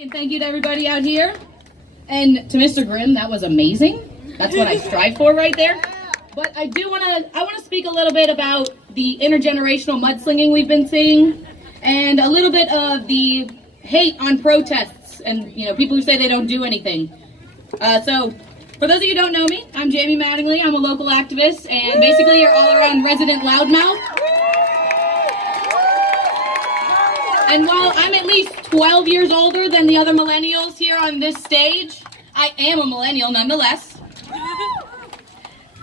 And thank you to everybody out here. And to Mr. Grimm, that was amazing. That's what I strive for right there. But I want to speak a little bit about the intergenerational mudslinging we've been seeing, and a little bit of the hate on protests and people who say they don't do anything. So for those of you who don't know me, I'm Jamie Mattingly. I'm a local activist and basically your all-around resident loudmouth. And while I'm at least 12 years older than the other millennials here on this stage, I am a millennial nonetheless.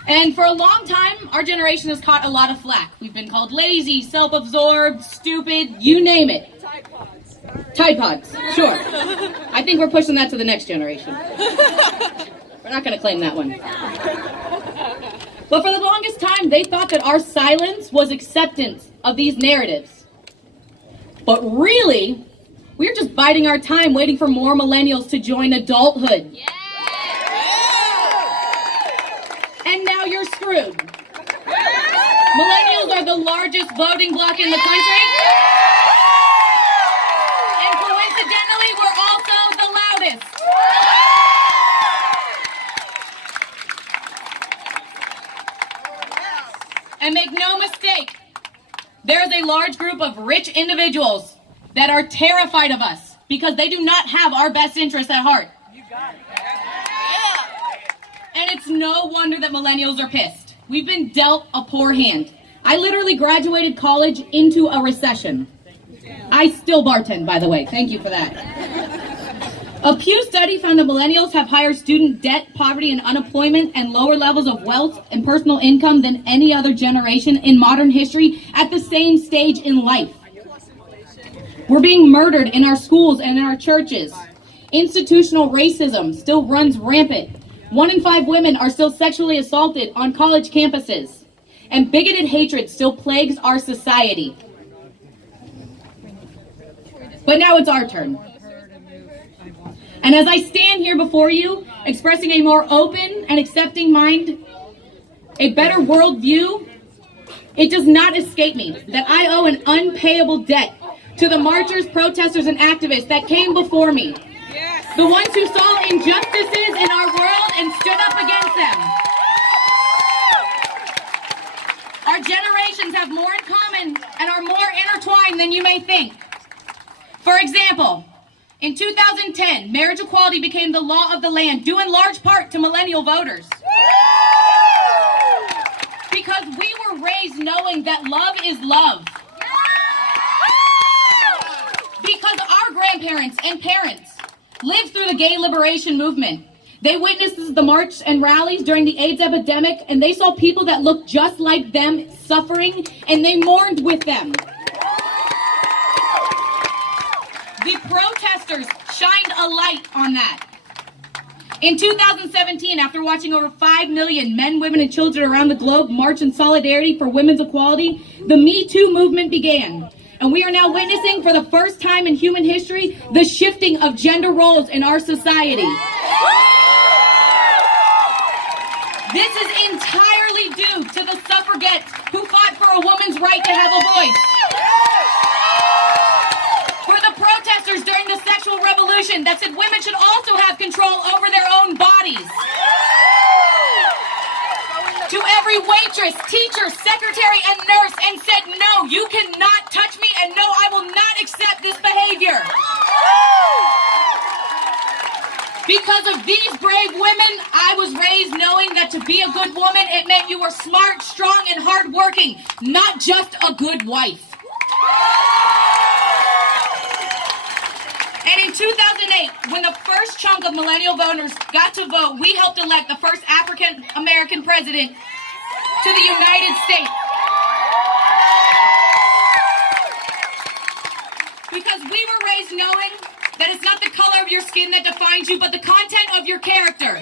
And for a long time, our generation has caught a lot of flack. We've been called lazy, self-absorbed, stupid, you name it. Tide Pods, sure. I think we're pushing that to the next generation. We're not going to claim that one. But for the longest time, they thought that our silence was acceptance of these narratives. But really, we're just biding our time waiting for more millennials to join adulthood. Yeah. And now you're screwed. Millennials are the largest voting bloc in the country. And coincidentally, we're also the loudest. And make no mistake, there is a large group of rich individuals that are terrified of us because they do not have our best interests at heart. You got it. Yeah. And it's no wonder that millennials are pissed. We've been dealt a poor hand. I literally graduated college into a recession. I still bartend, by the way. Thank you for that. A Pew study found that millennials have higher student debt, poverty, and unemployment, and lower levels of wealth and personal income than any other generation in modern history at the same stage in life. We're being murdered in our schools and in our churches. Institutional racism still runs rampant. 1 in 5 women are still sexually assaulted on college campuses. And bigoted hatred still plagues our society. But now it's our turn. And as I stand here before you, expressing a more open and accepting mind, a better worldview, it does not escape me that I owe an unpayable debt to the marchers, protesters, and activists that came before me. Yes. The ones who saw injustices in our world and stood up against them. Our generations have more in common and are more intertwined than you may think. For example, in 2010, marriage equality became the law of the land, due in large part to millennial voters. Because we were raised knowing that love is love. Because our grandparents and parents lived through the gay liberation movement. They witnessed the march and rallies during the AIDS epidemic, and they saw people that looked just like them suffering, and they mourned with them. The protesters shined a light on that. In 2017, after watching over 5 million men, women, and children around the globe march in solidarity for women's equality, the Me Too movement began. And we are now witnessing, for the first time in human history, the shifting of gender roles in our society. This is entirely due to the suffragettes who fought for a woman's right to have a voice. For the protesters during the sexual revolution that said women should also have control over their own bodies. To every waitress, teacher, secretary, and nurse and said, no, you cannot touch me, and no, I will not accept this behavior. Because of these brave women, I was raised knowing that to be a good woman, it meant you were smart, strong, and hardworking, not just a good wife. And in 2008, when the first chunk of millennial voters got to vote, we helped elect the first African-American president to the United States. Because we were raised knowing that it's not the color of your skin that defines you, but the content of your character.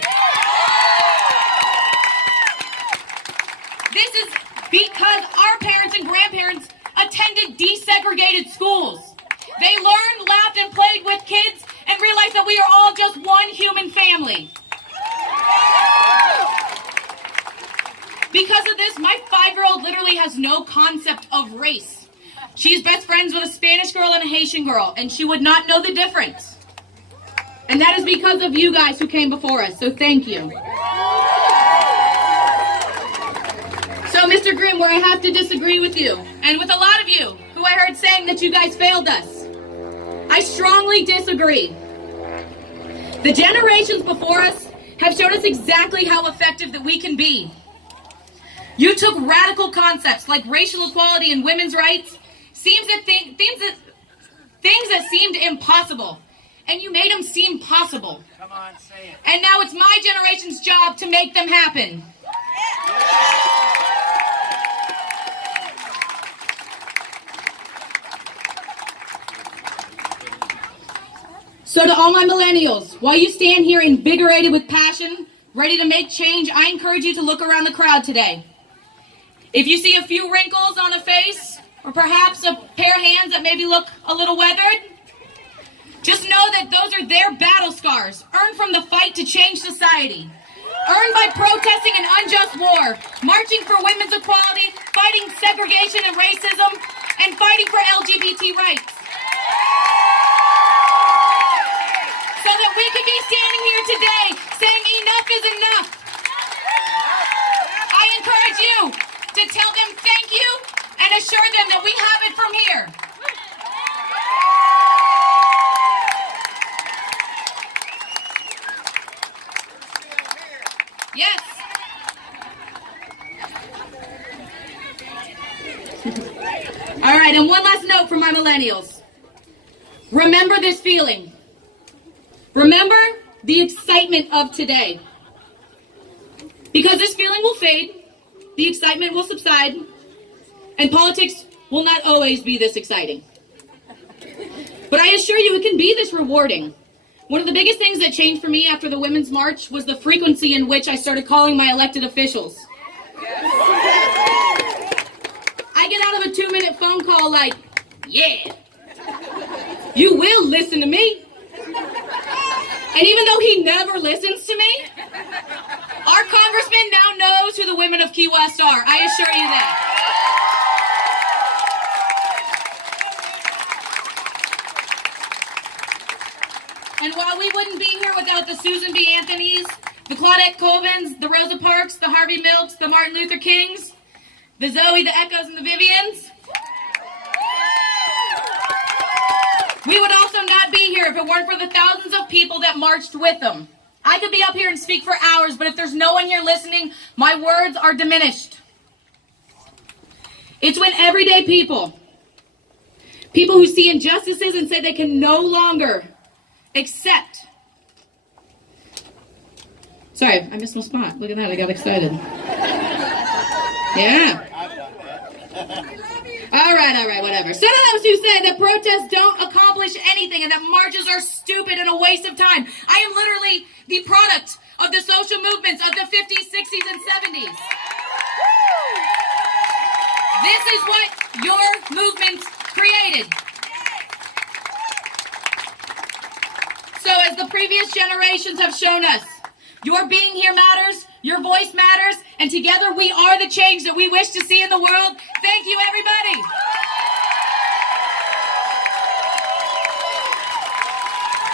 This is because our parents and grandparents attended desegregated schools. They learned, laughed, and played with kids and realized that we are all just one human family. Because of this, my 5-year-old literally has no concept of race. She's best friends with a Spanish girl and a Haitian girl, and she would not know the difference. And that is because of you guys who came before us, so thank you. So, Mr. Grimm, where I have to disagree with you, and with a lot of you who I heard saying that you guys failed us, I strongly disagree. The generations before us have showed us exactly how effective that we can be. You took radical concepts like racial equality and women's rights, things that seemed impossible, and you made them seem possible. Come on, say it. And now it's my generation's job to make them happen. So to all my millennials, while you stand here invigorated with passion, ready to make change, I encourage you to look around the crowd today. If you see a few wrinkles on a face, or perhaps a pair of hands that maybe look a little weathered, just know that those are their battle scars, earned from the fight to change society. Earned by protesting an unjust war, marching for women's equality, fighting segregation and racism, and fighting for LGBT rights. So that we could be standing here today saying enough is enough. I encourage you to tell them thank you and assure them that we have it from here. Yes. All right, and one last note for my millennials. Remember this feeling. Remember the excitement of today. Because this feeling will fade, the excitement will subside, and politics will not always be this exciting. But I assure you, it can be this rewarding. One of the biggest things that changed for me after the Women's March was the frequency in which I started calling my elected officials. I get out of a 2-minute phone call like, yeah, you will listen to me. And even though he never listens to me, our congressman now knows who the women of Key West are. I assure you that. And while we wouldn't be here without the Susan B. Anthonys, the Claudette Colvins, the Rosa Parks, the Harvey Milks, the Martin Luther Kings, the Zoe, the Echoes, and the Vivians, we would also not be here if it weren't for the thousands of people that marched with them. I could be up here and speak for hours, but if there's no one here listening, my words are diminished. It's when everyday people who see injustices and say they can no longer accept. Sorry, I missed my spot. Look at that, I got excited. Yeah. All right, whatever. So to those who say that protests don't accomplish anything and that marches are stupid and a waste of time, I am literally the product of the social movements of the 50s, 60s, and 70s. This is what your movements created. So as the previous generations have shown us, your being here matters, your voice matters, and together we are the change that we wish to see in the world. Thank you, everybody.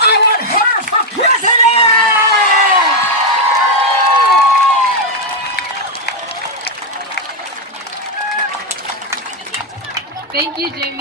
I want her for president! Thank you, Jamie.